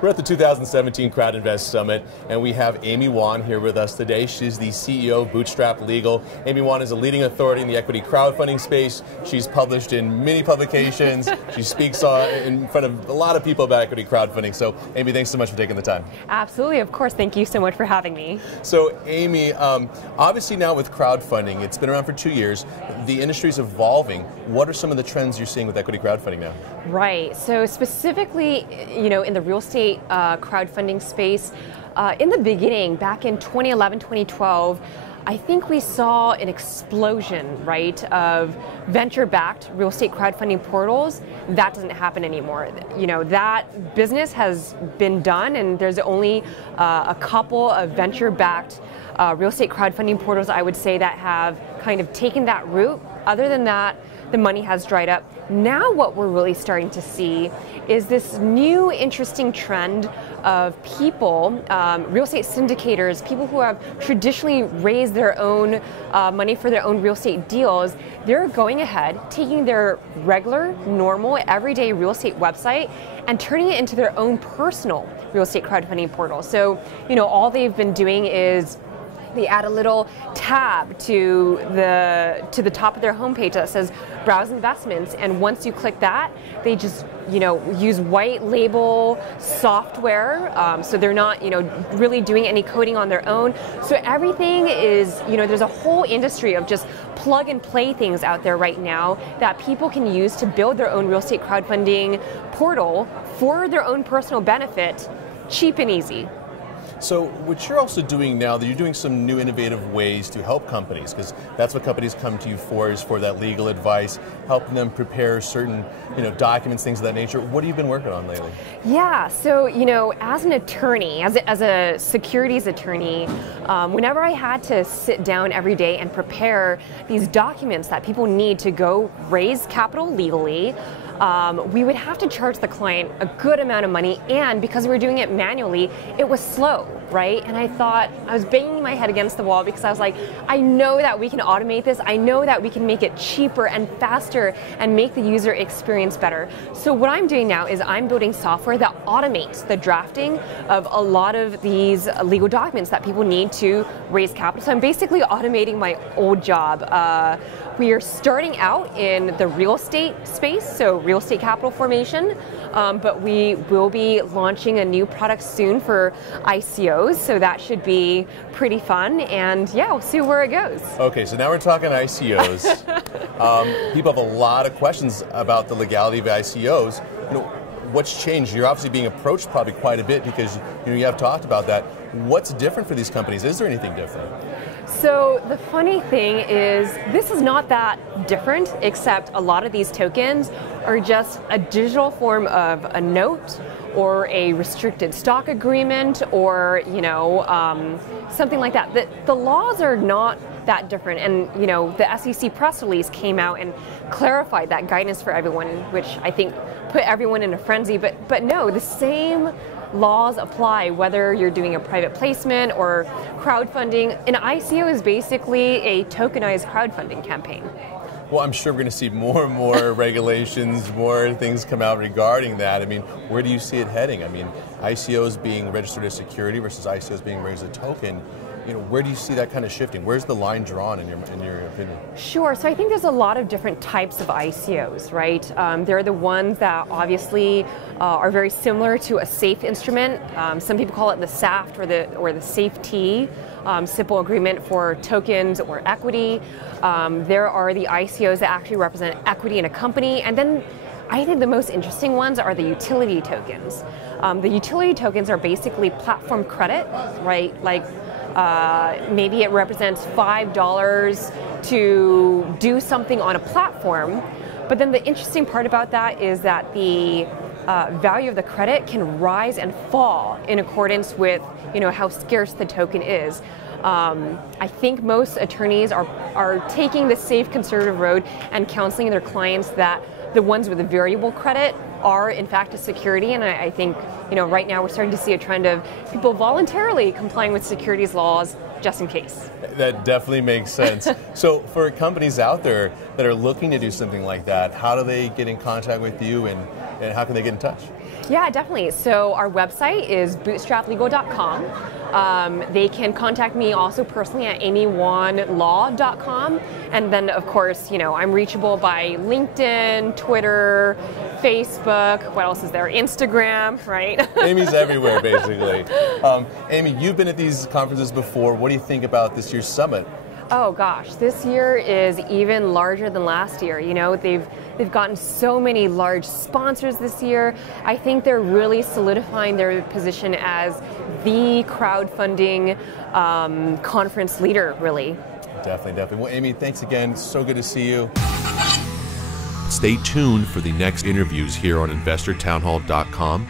We're at the 2017 Crowd Invest Summit, and we have Amy Wan here with us today. She's the CEO of Bootstrap Legal. Amy Wan is a leading authority in the equity crowdfunding space. She's published in many publications. She speaks in front of a lot of people about equity crowdfunding. So, Amy, thanks so much for taking the time. Absolutely, of course. Thank you so much for having me. So, Amy, obviously now with crowdfunding, it's been around for 2 years. The industry's evolving. What are some of the trends you're seeing with equity crowdfunding now? Right. So specifically, in the real estate crowdfunding space, in the beginning, back in 2011, 2012, I think we saw an explosion, right, of venture-backed real estate crowdfunding portals. That doesn't happen anymore. That business has been done, and there's only a couple of venture-backed real estate crowdfunding portals, I would say, that have kind of taken that route. Other than that, the money has dried up. Now what we're really starting to see is this new interesting trend of people, real estate syndicators, people who have traditionally raised their own money for their own real estate deals. They're going ahead, taking their regular, normal, everyday real estate website and turning it into their own personal real estate crowdfunding portal. So, all they've been doing is they add a little tab to the top of their homepage that says Browse Investments, and once you click that, they just use white label software, so they're not really doing any coding on their own. So everything is there's a whole industry of just plug and play things out there right now that people can use to build their own real estate crowdfunding portal for their own personal benefit, cheap and easy. So what you're also doing now, that you're doing some new innovative ways to help companies, because that's what companies come to you for, is for that legal advice, helping them prepare certain documents, things of that nature. What have you been working on lately? Yeah, so as an attorney, as a securities attorney, whenever I had to sit down every day and prepare these documents that people need to go raise capital legally, we would have to charge the client a good amount of money, and because we were doing it manually, it was slow, right? And I was banging my head against the wall because I was like, I know that we can automate this. I know that we can make it cheaper and faster and make the user experience better. So what I'm doing now is I'm building software that automates the drafting of a lot of these legal documents that people need to raise capital. So I'm basically automating my old job. We are starting out in the real estate space, so real estate capital formation, but we will be launching a new product soon for ICOs, so that should be pretty fun, and yeah, we'll see where it goes. Okay, so now we're talking ICOs. People have a lot of questions about the legality of ICOs. What's changed? You're obviously being approached probably quite a bit because you have talked about that. What's different for these companies? Is there anything different? So the funny thing is, this is not that different, except a lot of these tokens are just a digital form of a note or a restricted stock agreement, or something like that. The laws are not that different, and the SEC press release came out and clarified that guidance for everyone, which I think put everyone in a frenzy. But no, the same laws apply whether you're doing a private placement or crowdfunding. An ICO is basically a tokenized crowdfunding campaign. Well, I'm sure we're going to see more and more regulations, more things come out regarding that. I mean, where do you see it heading? I mean, ICOs being registered as security versus ICOs being registered as a token. Where do you see that kind of shifting? Where's the line drawn in your opinion? Sure. So I think there's a lot of different types of ICOs, right? There are the ones that obviously are very similar to a safe instrument. Some people call it the SAFT or the safety, simple agreement for tokens or equity. There are the ICOs that actually represent equity in a company, and then I think the most interesting ones are the utility tokens. The utility tokens are basically platform credit, right? Like maybe it represents $5 to do something on a platform, but then the interesting part about that is that the value of the credit can rise and fall in accordance with how scarce the token is. I think most attorneys are taking the safe conservative road and counseling their clients that the ones with a variable credit are in fact a security, and I think right now we're starting to see a trend of people voluntarily complying with securities laws just in case. That definitely makes sense. So for companies out there that are looking to do something like that, how do they get in contact with you, and And how can they get in touch? Yeah, definitely. So our website is bootstraplegal.com. They can contact me also personally at amywanlaw.com. And then, of course, I'm reachable by LinkedIn, Twitter, Facebook. What else is there? Instagram, right? Amy's everywhere, basically. Amy, you've been at these conferences before. What do you think about this year's summit? Oh gosh, this year is even larger than last year. They've gotten so many large sponsors this year. I think they're really solidifying their position as the crowdfunding conference leader, really. Definitely. Well, Amy, thanks again. So good to see you. Stay tuned for the next interviews here on InvestorTownHall.com.